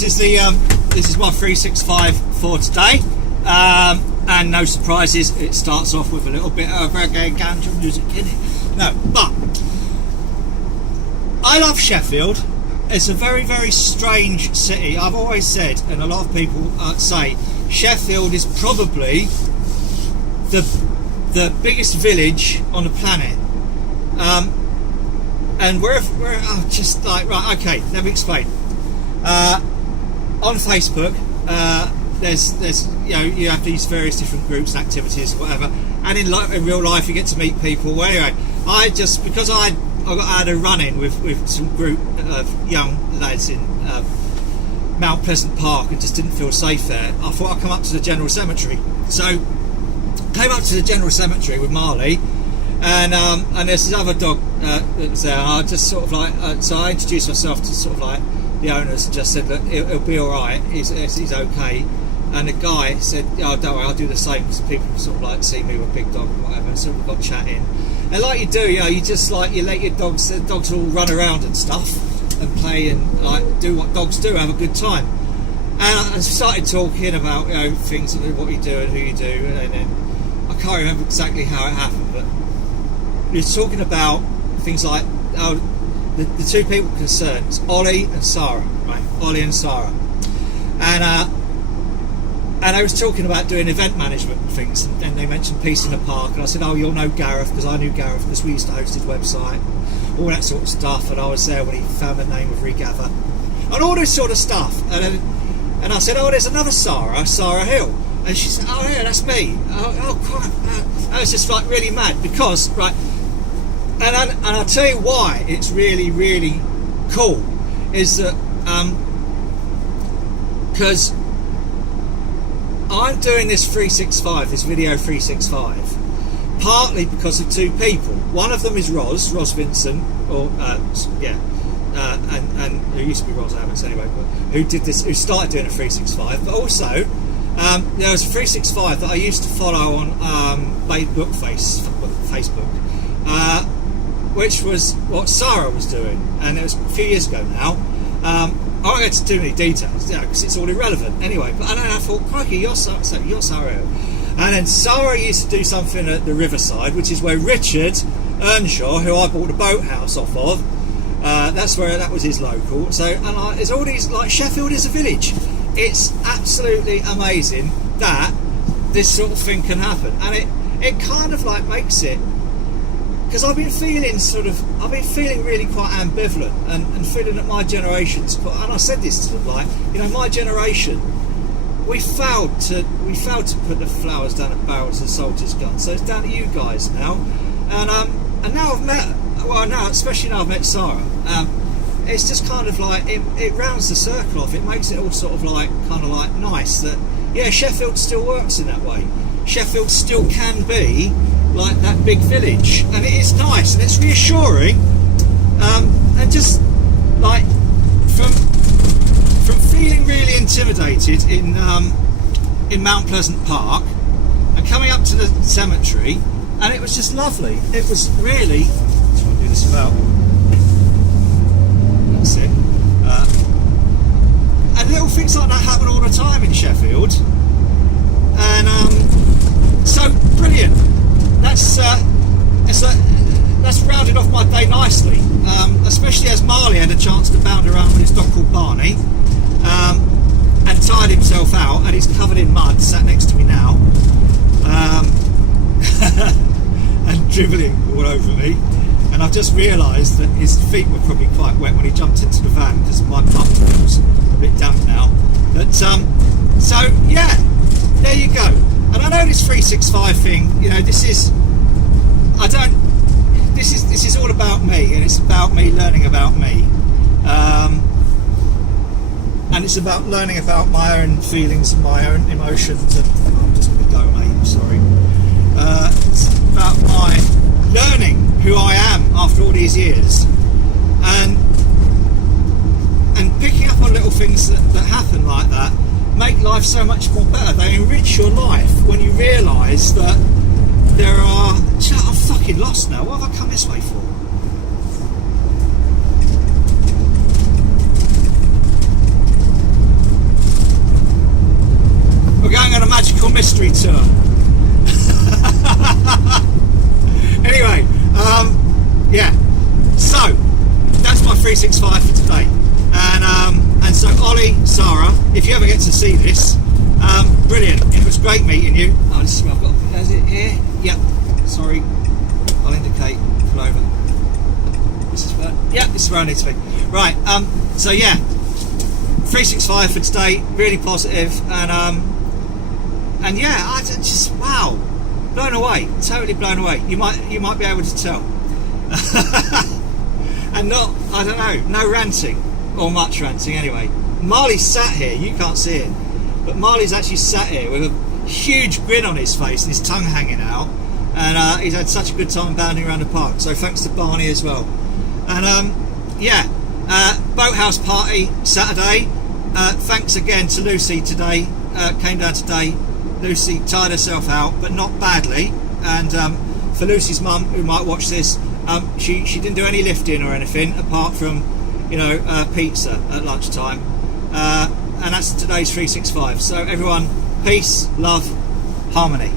this is my 365 for today, and no surprises. It starts off with a little bit of reggae ganja music in it. No, but I love Sheffield. It's a very, very strange city. I've always said, and a lot of people say, Sheffield is probably the biggest village on the planet. And we're just like, right, okay, let me explain. On Facebook, there's you have these various different groups and activities or whatever, and in real life you get to meet people. Well, anyway, because I had a run-in with some group of young lads in Mount Pleasant Park and just didn't feel safe there. I thought I'd come up to the General Cemetery. So came up to the General Cemetery with Marley, and there's this other dog that was there. I just sort of like, so I introduced myself to sort of like the owners and just said that it'll be all right. He's okay. And the guy said, "Oh, don't worry, I'll do the same." Because people sort of like see me with a big dog and whatever. And so we got chatting, and like you do, you just like you let your dogs. The dogs all run around and stuff and play and like do what dogs do, have a good time. And I started talking about things, what you do and who you do, and then I can't remember exactly how it happened, but we were talking about things like the two people concerned, it's Ollie and Sarah, right? Ollie and Sarah, and I was talking about doing event management and things, and they mentioned Peace in the Park, and I said, "Oh, you'll know Gareth," because I knew Gareth because we used to host his website, all that sort of stuff, and I was there when he found the name of Regather, and all this sort of stuff, and I said, "Oh, there's another Sarah Hill," and she said, "Oh yeah, that's me." Oh crap! I was just like really mad because right, and I'll tell you why it's really, really cool is that because I'm doing this 365, this video 365, partly because of two people. One of them is Roz Vincent, or and who used to be Roz Abbots anyway, but who started doing a 365. But also there was a 365 that I used to follow on Facebook, which was what Sarah was doing, and it was a few years ago now. I won't go into too many details, because it's all irrelevant anyway. But I thought, crikey, you're Sarah. And then Sarah used to do something at the Riverside, which is where Richard Earnshaw, who I bought a boathouse off of, that was his local. So, and there's all these, like, Sheffield is a village. It's absolutely amazing that this sort of thing can happen, and it kind of like makes it. Because I've been feeling really quite ambivalent and feeling that my generation's, and I said this to them, like, my generation, we failed to put the flowers down at barrels and soldiers' guns, so it's down to you guys now. And now especially now I've met Sarah, it's just kind of like, it rounds the circle off, it makes it all sort of like, kind of like nice that, yeah, Sheffield still works in that way. Sheffield still can be like that big village, and it is nice and it's reassuring, and just like from feeling really intimidated in Mount Pleasant Park and coming up to the cemetery, and it was just lovely. It was really, let's try and do this without, that's it, and little things like that happen all the time in Sheffield, and so brilliant. That's rounded off my day nicely, especially as Marley had a chance to bound around with his dog called Barney, and tired himself out, and he's covered in mud, sat next to me now, and dribbling all over me, and I've just realised that his feet were probably quite wet when he jumped into the van because my butt was a bit damp now. But so yeah, there you go. And I know this 365 thing, this is all about me, and it's about me learning about me. And it's about learning about my own feelings and my own emotions, and I'm just going to go, mate, I'm sorry. It's about my learning who I am after all these years, and picking up on little things that happen like that make life so much more better. They enrich your life when you realise that there are... I'm fucking lost now. What have I come this way for? Tropical Mystery Tour. Anyway, yeah. So that's my 365 for today. And so Ollie, Sarah, if you ever get to see this, brilliant. It was great meeting you. Oh, this is where I've got. Is it here? Yep. Sorry. I'll indicate. Pull over. This is where. Yeah, this is where I need to be. Right. So yeah, 365 for today. Really positive, and yeah, I just wow, blown away. Totally blown away. You might be able to tell. And not, I don't know, no ranting or much ranting anyway. Marley's sat here. You can't see it, but Marley's actually sat here with a huge grin on his face and his tongue hanging out, and he's had such a good time bounding around the park. So thanks to Barney as well. And yeah, boathouse party Saturday. Thanks again to Lucy today. Came down today. Lucy tired herself out, but not badly. And for Lucy's mum, who might watch this, she didn't do any lifting or anything apart from, you know, pizza at lunchtime. And that's today's 365. So everyone, peace, love, harmony.